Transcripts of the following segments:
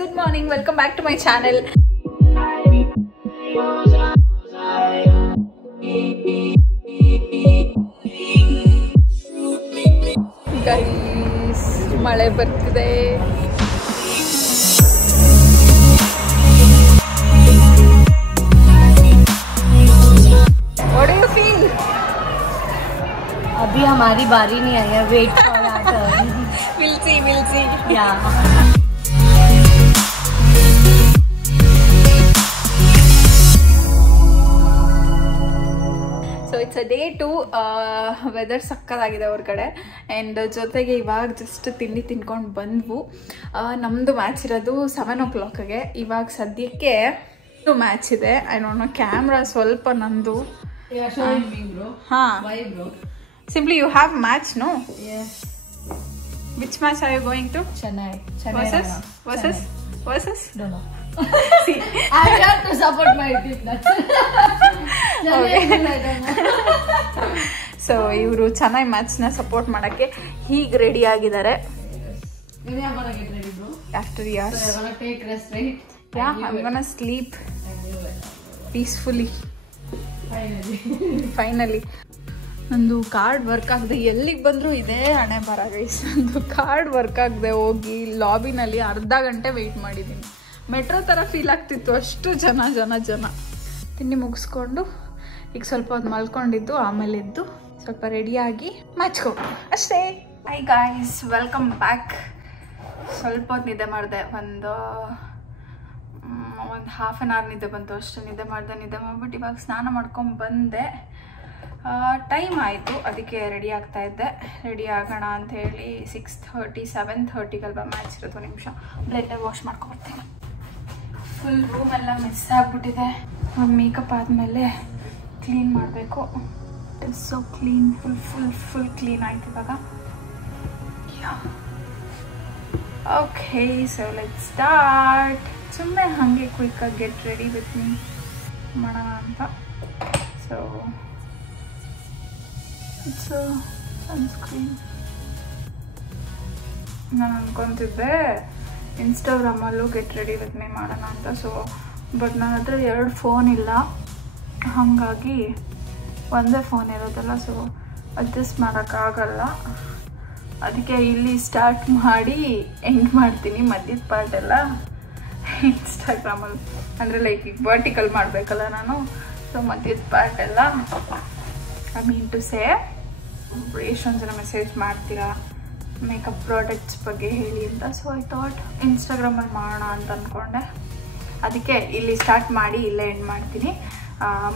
good morning, welcome back to my channel. Guys, ಮಳೆ ಬರ್ತಿದೆ. What do you feel? अभी हमारी बारी नहीं आई है, wait for our turn. We'll see. Yeah. So it's a day 2. Weather ಸಕ್ಕತ್ತಾಗಿದೆ ಅವ್ರ ಕಡೆ. ಆ್ಯಂಡ್ ಜೊತೆಗೆ ಇವಾಗ ಜಸ್ಟ್ ತಿಂಡಿ ತಿನ್ಕೊಂಡು ಬಂದ್ವು. ನಮ್ಮದು ಮ್ಯಾಚ್ ಇರೋದು 7 o'clockಗೆ. ಇವಾಗ ಸದ್ಯಕ್ಕೆ ಮ್ಯಾಚ್ ಇದೆ. ಐ ಡೋಂಟ್ ನೋ, ಕ್ಯಾಮ್ರಾ ಸ್ವಲ್ಪ ನಂದು. ಹಾಂ, simply you have match, no? Which match are you going to? Chennai versus? Don't know. See, I have to support my team. That's okay. I don't know. So ಇವರು Chennai ಮ್ಯಾಚ್ನ support ಮಾಡೋಕ್ಕೆ ಹೀಗೆ ready ಆಗಿದ್ದಾರೆ. When are you gonna get ready, bro? After years. So you're gonna take rest, right? Yeah, I'm gonna sleep peacefully. Finally. ನಂದು card work ಆಗದೆ ಎಲ್ಲಿಗೆ ಬಂದರೂ ಇದೇ ಹಣೆ ಬರ ಗೈಸ್. ನಂದು ಕಾರ್ಡ್ ವರ್ಕ್ ಆಗದೆ ಹೋಗಿ ಲಾಬಿನಲ್ಲಿ ಅರ್ಧ ಗಂಟೆ ವೆಯ್ಟ್ ಮಾಡಿದ್ದೀನಿ. ಮೆಟ್ರೋ ಥರ ಫೀಲ್ ಆಗ್ತಿತ್ತು, ಅಷ್ಟು ಜನ. ತಿಂಡಿ ಮುಗಿಸ್ಕೊಂಡು ಈಗ ಸ್ವಲ್ಪ ಹೊತ್ತು ಮಲ್ಕೊಂಡಿದ್ದು, ಆಮೇಲೆ ಎದ್ದು ಸ್ವಲ್ಪ ರೆಡಿಯಾಗಿ ಮ್ಯಾಚ್ಕೊಂಡು ಅಷ್ಟೇ. High guys, welcome back. ಸ್ವಲ್ಪ ಹೊತ್ತು ನಿದ್ದೆ ಮಾಡಿದೆ, ಒಂದು ಹಾಫ್ ಆನ್ ಅವರ್ ನಿದ್ದೆ ಬಂತು ಅಷ್ಟು. ನಿದ್ದೆ ಮಾಡಿಬಿಟ್ಟು ಇವಾಗ ಸ್ನಾನ ಮಾಡ್ಕೊಂಡು ಬಂದೆ. ಟೈಮ್ ಆಯಿತು, ಅದಕ್ಕೆ ರೆಡಿ ಆಗ್ತಾ ಇದ್ದೆ. ರೆಡಿ ಆಗೋಣ ಅಂತ ಹೇಳಿ 6:30 7:30ಗಲ್ವಾ ಮ್ಯಾಚ್ ಇರೋದು. ನಿಮಿಷ ಬ್ಲೆಂಡರ್ ವಾಶ್ ಮಾಡ್ಕೊಬರ್ತೀನಿ. ಫುಲ್ ರೂಮೆಲ್ಲ ಮಿಸ್ ಆಗಿಬಿಟ್ಟಿದೆ. ಮೇಕಪ್ ಆದಮೇಲೆ ಕ್ಲೀನ್ ಮಾಡಬೇಕು. It's so clean, full clean ಆಯ್ತು ಇವಾಗ. Okay, so let's start. ಸುಮ್ಮನೆ ಹಾಗೆ ಕ್ವಿಕ್ಕಾಗಿ ಗೆಟ್ ರೆಡಿ ವಿತ್ ಮೀ ಮಾಡೋಣ ಅಂತ. So it's sunscreen. ನಾನು ಅಂದ್ಕೊತಿದ್ದೆ ಇನ್ಸ್ಟಾಗ್ರಾಮಲ್ಲೂ ಗೆಟ್ ರೆಡಿ ವಿತ್ ಮೀ ಮಾಡೋಣ ಅಂತ. ಸೊ ಬಟ್ ನನ್ನ ಹತ್ರ 2 ಫೋನ್ ಇಲ್ಲ, ಹಾಗಾಗಿ ಒಂದೇ ಫೋನ್ ಇರೋದಲ್ಲ. ಸೊ ಅಡ್ಜಸ್ಟ್ ಮಾಡೋಕ್ಕಾಗಲ್ಲ. ಅದಕ್ಕೆ ಇಲ್ಲಿ ಸ್ಟಾರ್ಟ್ ಮಾಡಿ ಎಂಡ್ ಮಾಡ್ತೀನಿ. ಮಧ್ಯದ ಪಾರ್ಟ್ ಎಲ್ಲ ಇನ್ಸ್ಟಾಗ್ರಾಮಲ್ಲಿ, ಅಂದರೆ ಲೈಕ್ ಈಗ ವರ್ಟಿಕಲ್ ಮಾಡಬೇಕಲ್ಲ ನಾನು. ಸೊ ಮಧ್ಯದ ಪಾರ್ಟ್ ಎಲ್ಲ ಐ ಮೀನ್ ಟು ಸೇ, ಎಷ್ಟೊಂದು ಜನ ಮೆಸೇಜ್ ಮಾಡ್ತೀರಾ ಮೇಕಪ್ ಪ್ರಾಡಕ್ಟ್ಸ್ ಬಗ್ಗೆ ಹೇಳಿ ಅಂತ. ಸೊ ಐ ಥಾಟ್ ಇನ್ಸ್ಟಾಗ್ರಾಮಲ್ಲಿ ಮಾಡೋಣ ಅಂತ ಅಂದ್ಕೊಂಡೆ. ಅದಕ್ಕೆ ಇಲ್ಲಿ ಸ್ಟಾರ್ಟ್ ಮಾಡಿ ಇಲ್ಲೇ ಎಂಡ್ ಮಾಡ್ತೀನಿ.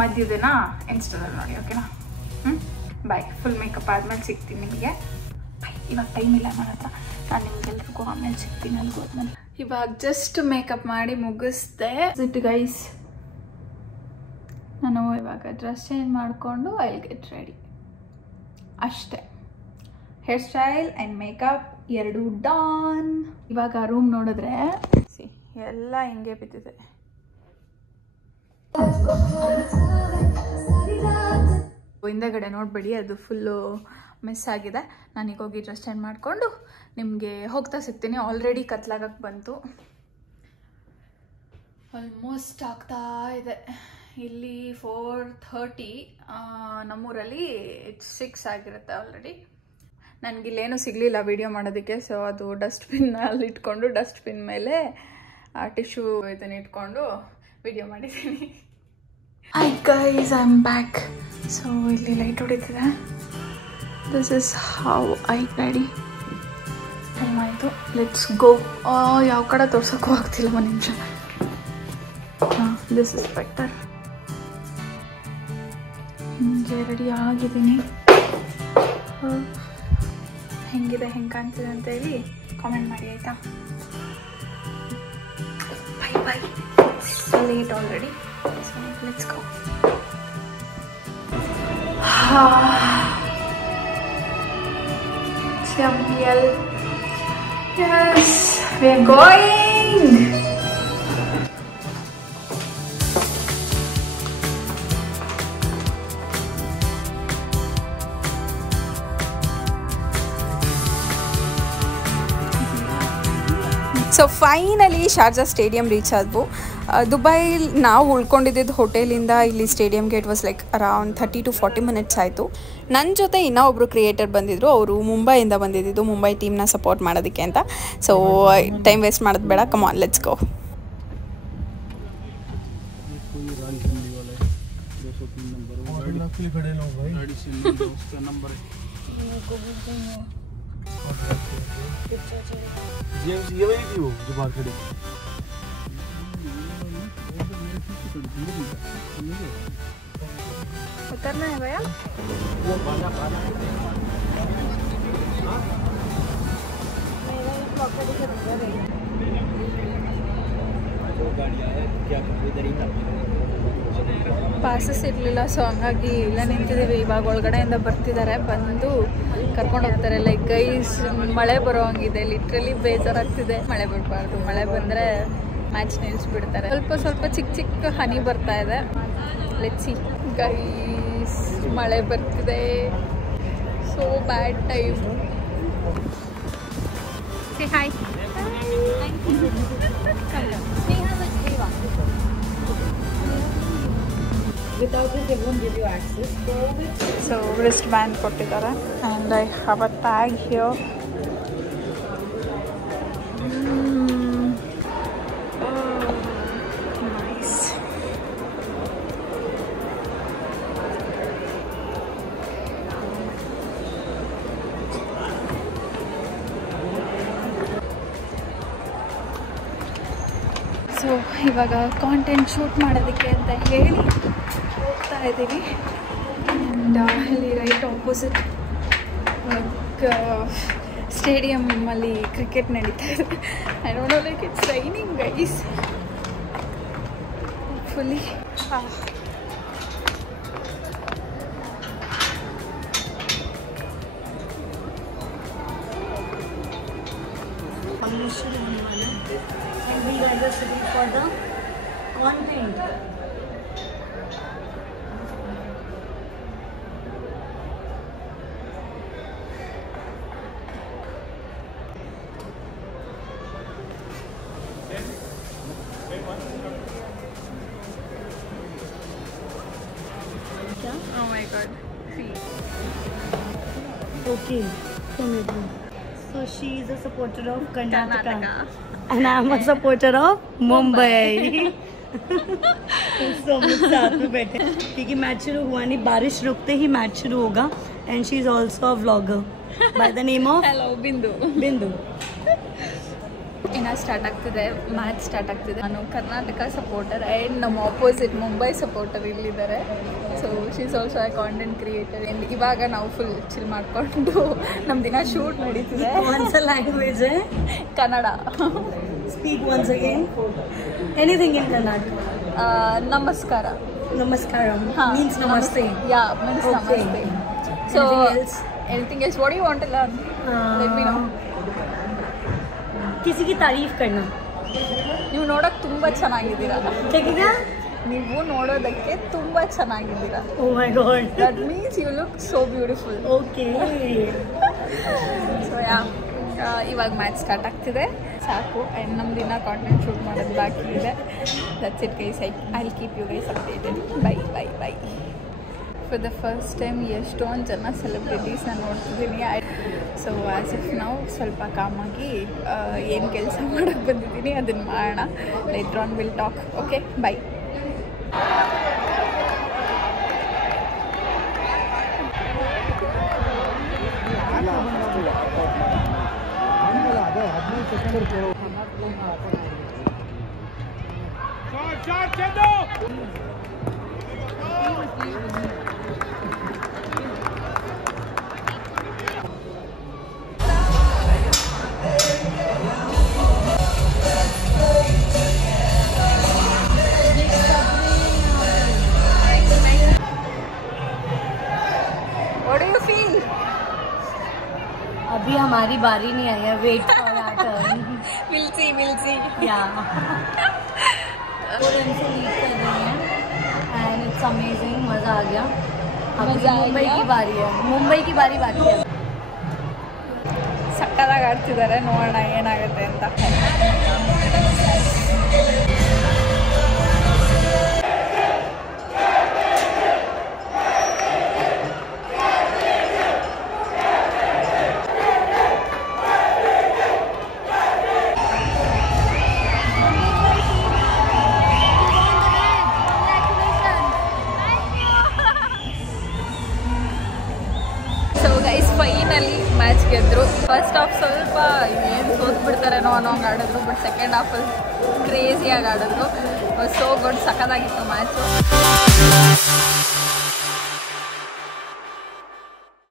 ಮಧ್ಯದನ್ನ ಇನ್ಸ್ಟಾದಲ್ಲಿ ನೋಡಿ, ಓಕೆನಾ? ಬಾಯ್. ಫುಲ್ ಮೇಕಪ್ ಆದಮೇಲೆ ಸಿಗ್ತೀನಿ ನಿಮಗೆ. ಇವಾಗ ಟೈಮ್ ಇಲ್ಲ ನನ್ನ ಹತ್ರ. ನಾನು ನಿಮ್ಗೆಲ್ರಿಗೂ ಆಮೇಲೆ ಸಿಗ್ತೀನಿ ಅಲ್ಗೋದ್ಮೇಲೆ. ಇವಾಗ ಜಸ್ಟ್ ಮೇಕಪ್ ಮಾಡಿ ಮುಗಿಸ್ದೆ. ಇಟ್ ಗೈಸ್, ನಾನು ಇವಾಗ ಡ್ರೆಸ್ ಚೇಂಜ್ ಮಾಡಿಕೊಂಡು ಐ ವಿಲ್ ಗೆಟ್ ರೆಡಿ ಅಷ್ಟೇ. ಹೇರ್ ಸ್ಟೈಲ್ ಆ್ಯಂಡ್ ಮೇಕಪ್ ಎರಡು ಡಾನ್. ಇವಾಗ ರೂಮ್ ನೋಡಿದ್ರೆ ಸಿ ಎಲ್ಲ ಹಿಂಗೆ ಬಿದ್ದಿದೆ. ಹಿಂದೆಗಡೆ ನೋಡಬೇಡಿ, ಅದು ಫುಲ್ಲು ಮಿಸ್ ಆಗಿದೆ. ನಾನೀಗ ಹೋಗಿ ಡ್ರೆಸ್ ಚೇಂಜ್ ಮಾಡಿಕೊಂಡು ನಿಮಗೆ ಹೋಗ್ತಾ ಸಿಗ್ತೀನಿ. ಆಲ್ರೆಡಿ ಕತ್ಲಾಗಕ್ಕೆ ಬಂತು, ಆಲ್ಮೋಸ್ಟ್ ಆಗ್ತಾ ಇದೆ. ಇಲ್ಲಿ 4:30, ನಮ್ಮೂರಲ್ಲಿ 6 ಆಗಿರುತ್ತೆ ಆಲ್ರೆಡಿ. ನನಗಿಲ್ಲೇನೂ ಸಿಗಲಿಲ್ಲ ವಿಡಿಯೋ ಮಾಡೋದಕ್ಕೆ. ಸೊ ಅದು ಡಸ್ಟ್ಬಿನ್ನಲ್ಲಿ ಇಟ್ಕೊಂಡು ಡಸ್ಟ್ಬಿನ್ ಮೇಲೆ ಟಿಶ್ಯೂ ಇದನ್ನು ಇಟ್ಕೊಂಡು ವಿಡಿಯೋ ಮಾಡಿದ್ದೀನಿ. Hi guys, I am back. So ಇಲ್ಲಿ ಲೈಟ್ ಹೊಡಿತಿದೆ. This is how I ready. Time ಆಯಿತು, ಲೆಟ್ಸ್ ಗೋ. ಯಾವ ಕಡೆ ತೋರ್ಸೋಕ್ಕೂ ಆಗ್ತಿಲ್ಲ, ಒಂದು ನಿಮಿಷ. This is better. ಹಿಂಗೆ ರೆಡಿ ಆಗಿದ್ದೀನಿ. ಹೆಂಗಿದೆ, ಹೆಂಗೆ ಕಾಣ್ತಿದೆ ಅಂತ ಹೇಳಿ ಕಾಮೆಂಟ್ ಮಾಡಿ ಆಯಿತಾ? Bye. Late already. So let's go. CMPL. Yes, we are going. So finally Sharjah stadium reach ಆದವು. ದುಬೈಲಿ ನಾವು ಉಳ್ಕೊಂಡಿದ್ದು ಹೋಟೆಲಿಂದ ಇಲ್ಲಿ ಸ್ಟೇಡಿಯಂಗೆ it was like around 30 to 40 minutes ಆಯಿತು. ನನ್ನ ಜೊತೆ ಇನ್ನೂ ಒಬ್ಬರು ಕ್ರಿಯೇಟರ್ ಬಂದಿದ್ದರು. ಅವರು ಮುಂಬೈಯಿಂದ ಬಂದಿದ್ದು ಮುಂಬೈ ಟೀಮ್ನ ಸಪೋರ್ಟ್ ಮಾಡೋದಕ್ಕೆ ಅಂತ. ಸೊ ಟೈಮ್ ವೇಸ್ಟ್ ಮಾಡೋದು ಬೇಡ, ಕಮ್ ಆನ್ ಲೆಟ್ಸ್ ಗೋ. ये वही थी वो जो बाहर खड़ी उतरना है भैया. ಪಾಸಸ್ ಇರಲಿಲ್ಲ, ಸೊ ಹಂಗಾಗಿ ಇಲ್ಲ ನಿಂತಿದ್ದೀವಿ. ಇವಾಗ ಒಳಗಡೆಯಿಂದ ಬರ್ತಿದ್ದಾರೆ, ಬಂದು ಕರ್ಕೊಂಡು ಹೋಗ್ತಾರೆ. ಲೈಕ್ ಗೈಸ್ ಮಳೆ ಬರೋ ಹಂಗಿದೆ, ಲಿಟ್ರಲಿ ಬೇಜಾರಾಗ್ತಿದೆ. ಮಳೆ ಬಿಡಬಾರ್ದು, ಮಳೆ ಬಂದರೆ ಮ್ಯಾಚ್ ನಿಲ್ಲಿಸ್ಬಿಡ್ತಾರೆ. ಸ್ವಲ್ಪ ಚಿಕ್ಕ ಚಿಕ್ಕ ಹನಿ ಬರ್ತಾ ಇದೆ. ಲೆಟ್ಸ್ ಸಿ ಗೈಸ್, ಮಳೆ ಬರ್ತಿದೆ. So bad time. C hi. Without this, they won't give you access. So wristband ಕೊಟ್ಟಿದ್ದಾರೆ and I have a tag here. Nice. So ಇವಾಗ ಕಾಂಟೆಂಟ್ ಶೂಟ್ ಮಾಡೋದಕ್ಕೆ ಅಂತ ಹೇಳಿ ಹೋಗ್ತಾ ಇದ್ದೀವಿ. ಆ್ಯಂಡ್ ಇಲ್ಲಿ ರೈಟ್ ಆಪೋಸಿಟ್ ಸ್ಟೇಡಿಯಮ್ಮಲ್ಲಿ ಕ್ರಿಕೆಟ್ ನಡೀತಾ ಇದೆ. I don't know, like it's raining guys. Fully And we guys are sitting for the content. oh my god, see. Okay, come with me. So she is a supporter of Karnataka. And I'm a supporter of Mumbai. तो हम लोग साथ में बैठे क्योंकि match शुरू हुआ नहीं, बारिश रुकते ही मैच शुरू होगा. And she is also a vlogger by the name of hello Bindu. ಇನ್ನು ಸ್ಟಾರ್ಟ್ ಆಗ್ತಿದೆ, ಮ್ಯಾಚ್ ಸ್ಟಾರ್ಟ್ ಆಗ್ತಿದೆ. ನಾನು ಕರ್ನಾಟಕ ಸಪೋರ್ಟರ್ ಆ್ಯಂಡ್ ನಮ್ಮ ಆಪೋಸಿಟ್ ಮುಂಬೈ ಸಪೋರ್ಟರ್ ಇಲ್ಲಿದ್ದಾರೆ. So she is also a content creator. And ಇವಾಗ ನಾವು ಫುಲ್ ಚಿಲ್ ಮಾಡಿಕೊಂಡು ನಮ್ಮ ದಿನ ಶೂಟ್ ನಡೀತಿದೆ. What's the language? Kannada. Speak once again. Anything in Kannada. ನಮಸ್ಕಾರ. Namaskaram means namaste. Yeah, means Okay. namaste. So anything else? What do you want to learn? Let me know. किसी की तारीफ करना. ನೀವು ನೋಡೋಕೆ ತುಂಬ ಚೆನ್ನಾಗಿದ್ದೀರಾ. ठीक है. ನೀವು ನೋಡೋದಕ್ಕೆ ತುಂಬ ಚೆನ್ನಾಗಿದ್ದೀರಾ. Oh my god. That means you look so beautiful. Okay. So ಇವಾಗ ಮ್ಯಾಚ್ ಸ್ಟಾರ್ಟ್ ಆಗ್ತಿದೆ, ಸಾಕು. ಆ್ಯಂಡ್ ನಮ್ಮ ದಿನ ಕಾಂಟೆಂಟ್ ಶೂಟ್ ಮಾಡೋದು ಬಾಕಿ ಇದೆ. That's it guys. I will keep you guys updated. Bye. For the first time ಎಷ್ಟೊಂದು ಜನ ಸೆಲೆಬ್ರಿಟೀಸ್ನ ನೋಡ್ತಿದ್ದೀನಿ. ಸೊ ಆ್ಯಸ್ ಇಫ್ ನಾವು ಸ್ವಲ್ಪ ಕಾಮಾಗಿ ಏನು ಕೆಲಸ ಮಾಡೋಕ್ಕೆ ಬಂದಿದ್ದೀನಿ ಅದನ್ನು ಮಾಡೋಣ. Later on will talk. Okay, bye. अभी हमारी बारी नहीं आई है. Wait for our turn. Will see या और इनसे लीड कर रहे हैं एंड इट्स अमेजिंग. मज़ा आ गया. अभी मुंबई की बारी है. मुंबई की बारी बाकी है. ಸಕ್ಕತ್ತಾಗಿ ಸಖತ್ತಾಗಿ ಆಡ್ತಿದ್ದಾರೆ, ನೋಡೋಣ ಏನಾಗುತ್ತೆ ಅಂತ. ಫೈನಲಿ ಮ್ಯಾಚ್ ಗೆದ್ರು. ಫಸ್ಟ್ ಹಾಫ್ ಸ್ವಲ್ಪ ಏನು ಸೋತ್ಬಿಡ್ತಾರೇನೋ ಅನ್ನೋ ಹಂಗೆ ಆಡಿದ್ರು, ಬಟ್ ಸೆಕೆಂಡ್ ಹಾಫಲ್ಲಿ ಕ್ರೇಜಿಯಾಗಿ ಆಡಿದ್ರು. ಸೋ ಗುಡ್, ಸಖತ್ತಾಗಿತ್ತು ಮ್ಯಾಚು.